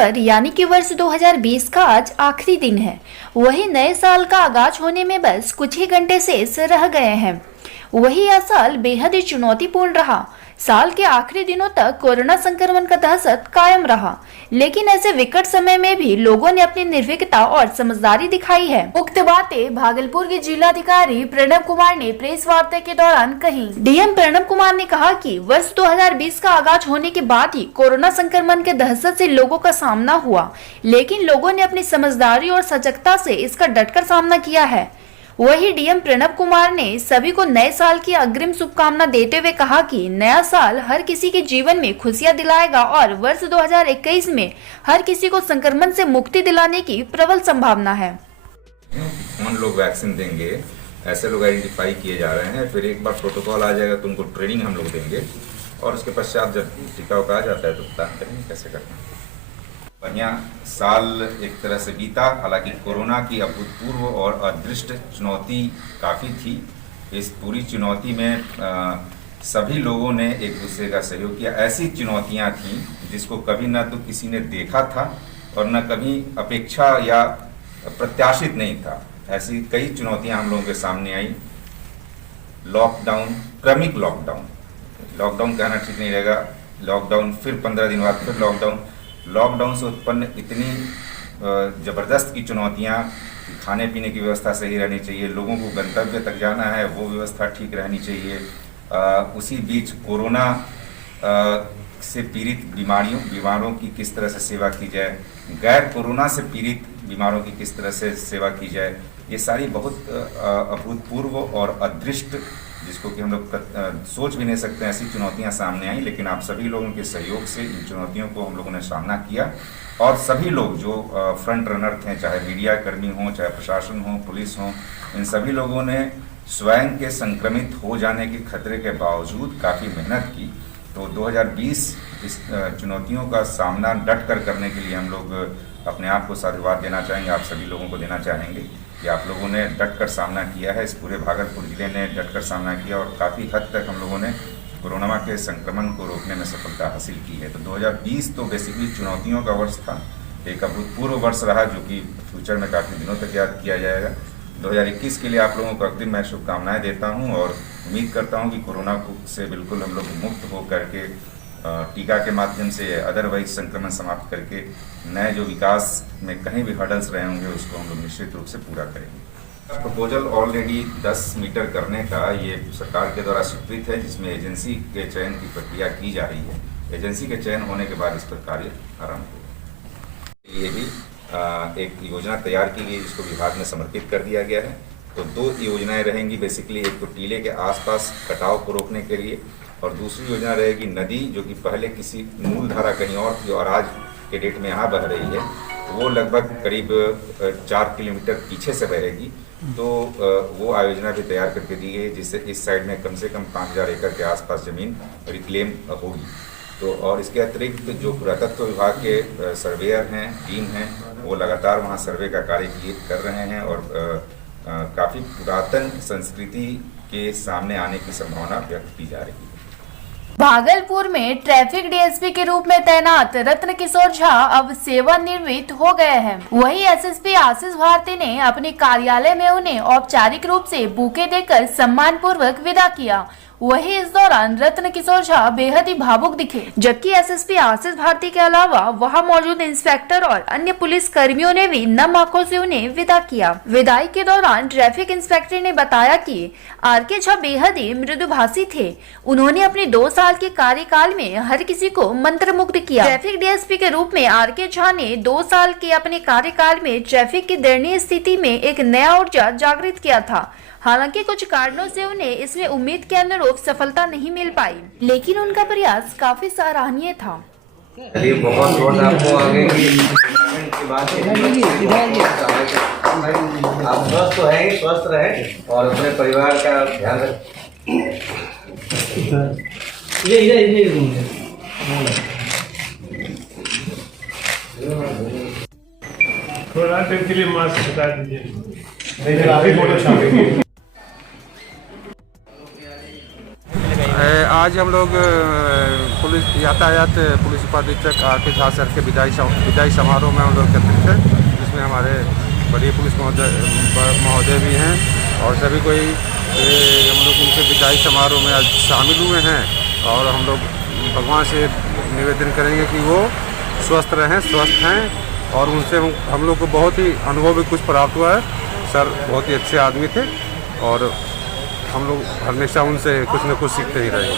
दिसंबर यानी कि वर्ष 2020 का आज आखिरी दिन है। वही नए साल का आगाज होने में बस कुछ ही घंटे शेष रह गए हैं। वही यह साल बेहद ही चुनौतीपूर्ण रहा। साल के आखिरी दिनों तक कोरोना संक्रमण का दहशत कायम रहा, लेकिन ऐसे विकट समय में भी लोगों ने अपनी निर्भीकता और समझदारी दिखाई है। उक्त बातें भागलपुर के जिलाधिकारी प्रणब कुमार ने प्रेस वार्ता के दौरान कही। डीएम प्रणब कुमार ने कहा कि वर्ष 2020 का आगाज होने के बाद ही कोरोना संक्रमण के दहशत से लोगों का सामना हुआ, लेकिन लोगों ने अपनी समझदारी और सजगता से इसका डटकर सामना किया है। वही डीएम प्रणब कुमार ने सभी को नए साल की अग्रिम शुभकामना देते हुए कहा कि नया साल हर किसी के जीवन में खुशियां दिलाएगा और वर्ष 2021 में हर किसी को संक्रमण से मुक्ति दिलाने की प्रबल संभावना है। कौन लोग वैक्सीन देंगे, ऐसे लोग आइडेंटिफाई किए जा रहे हैं। फिर एक बार प्रोटोकॉल आ जाएगा तो उनको ट्रेनिंग हम लोग देंगे और उसके पश्चात जब टीका उका आ जाता है तो प्लान करेंगे कैसे करना है। बढ़िया साल एक तरह से बीता, हालांकि कोरोना की अभूतपूर्व और अदृष्ट चुनौती काफ़ी थी। इस पूरी चुनौती में सभी लोगों ने एक दूसरे का सहयोग किया। ऐसी चुनौतियां थीं जिसको कभी न तो किसी ने देखा था और न कभी अपेक्षा या प्रत्याशित नहीं था। ऐसी कई चुनौतियां हम लोगों के सामने आई। लॉकडाउन, क्रमिक लॉकडाउन कहना ठीक नहीं रहेगा। लॉकडाउन, फिर 15 दिन बाद फिर लॉकडाउन से उत्पन्न इतनी ज़बरदस्त की चुनौतियाँ। खाने पीने की व्यवस्था सही रहनी चाहिए, लोगों को गंतव्य तक जाना है वो व्यवस्था ठीक रहनी चाहिए। उसी बीच कोरोना से पीड़ित बीमारों की किस तरह से सेवा की जाए, गैर कोरोना से पीड़ित बीमारों की किस तरह से सेवा की जाए, ये सारी बहुत अभूतपूर्व और अदृष्ट, जिसको कि हम लोग सोच भी नहीं सकते, ऐसी चुनौतियां सामने आई। लेकिन आप सभी लोगों के सहयोग से इन चुनौतियों को हम लोगों ने सामना किया और सभी लोग जो फ्रंट रनर थे, चाहे मीडिया कर्मी हों, चाहे प्रशासन हो, पुलिस हो, इन सभी लोगों ने स्वयं के संक्रमित हो जाने के खतरे के बावजूद काफ़ी मेहनत की। तो 2020 इस चुनौतियों का सामना डट कर करने के लिए हम लोग अपने आप को साधुवाद देना चाहेंगे, आप सभी लोगों को देना चाहेंगे कि आप लोगों ने डट कर सामना किया है। इस पूरे भागलपुर जिले ने डट कर सामना किया और काफ़ी हद तक हम लोगों ने कोरोना के संक्रमण को रोकने में सफलता हासिल की है। तो 2020 तो बेसिकली चुनौतियों का वर्ष था, एक अभूतपूर्व वर्ष रहा जो कि फ्यूचर में काफ़ी दिनों तक याद किया जाएगा। 2021 के लिए आप लोगों को अग्रिम मैं शुभकामनाएँ देता हूँ और उम्मीद करता हूँ कि कोरोना से बिल्कुल हम लोग मुक्त हो करके टीका के माध्यम से अदरवाइज संक्रमण समाप्त करके नए जो विकास में कहीं भी हर्डल्स रहे होंगे उसको हम लोग निश्चित रूप से पूरा करेंगे। प्रपोजल ऑलरेडी 10 मीटर करने का ये सरकार के द्वारा स्वीकृत है, जिसमें एजेंसी के चयन की प्रक्रिया की जा रही है। एजेंसी के चयन होने के बाद इस पर कार्य आरंभ होगा। ये भी एक योजना तैयार की गई जिसको विभाग में समर्पित कर दिया गया है। तो 2 योजनाएं रहेंगी बेसिकली, एक तो टीले के आसपास कटाव को रोकने के लिए और दूसरी योजना रहेगी नदी, जो कि पहले किसी मूल धारा कहीं और थी और आज के डेट में यहाँ बह रही है, वो लगभग करीब 4 किलोमीटर पीछे से बहेगी। तो वो आयोजना भी तैयार करके दी गई जिससे इस साइड में कम से कम 5000 एकड़ के आसपास ज़मीन रिक्लेम होगी। तो और इसके अतिरिक्त जो पुरातत्व विभाग के सर्वेयर हैं, टीम हैं, वो लगातार वहाँ सर्वे का कार्य कर रहे हैं और काफ़ी पुरातन संस्कृति के सामने आने की संभावना व्यक्त की जा रही है। भागलपुर में ट्रैफिक डीएसपी के रूप में तैनात रत्न किशोर झा अब सेवानिवृत्त हो गए हैं। वहीं एसएसपी आशीष भारती ने अपने कार्यालय में उन्हें औपचारिक रूप से बुके देकर सम्मान पूर्वक विदा किया। वहीं इस दौरान रत्न किशोर झा बेहद ही भावुक दिखे, जबकि एसएसपी आशीष भारती के अलावा वहां मौजूद इंस्पेक्टर और अन्य पुलिस कर्मियों ने भी नम आंखों से उन्हें विदा किया। विदाई के दौरान ट्रैफिक इंस्पेक्टर ने बताया कि आरके झा बेहद ही मृदुभाषी थे। उन्होंने अपने 2 साल के कार्यकाल में हर किसी को मंत्रमुग्ध किया। ट्रैफिक डीएसपी के रूप में आरके झा ने 2 साल के अपने कार्यकाल में ट्रैफिक की दयनीय स्थिति में एक नया ऊर्जा जागृत किया था। हालांकि कुछ कारणों से उन्हें इसमें उम्मीद के अनुरूप सफलता नहीं मिल पाई, लेकिन उनका प्रयास काफी सराहनीय था। बहुत आपको आगे की बात आप स्वस्थ तो है, स्वस्थ रहे और अपने परिवार का ध्यान रखें। थोड़ा टाइम के लिए मास्क हटा दीजिए। आज हम लोग पुलिस यातायात पुलिस उपाधीक्षक आर.के. झा सर के विदाई समारोह में हम लोग एकत्रित हैं, जिसमें हमारे बड़ी पुलिस महोदय भी हैं और सभी कोई हम लोग उनके विदाई समारोह में आज शामिल हुए हैं। और हम लोग भगवान से निवेदन करेंगे कि वो स्वस्थ हैं और उनसे हम लोग को बहुत ही अनुभव भी कुछ प्राप्त हुआ है। सर बहुत ही अच्छे आदमी थे और हम लोग हमेशा उनसे कुछ न कुछ सीखते ही रहे।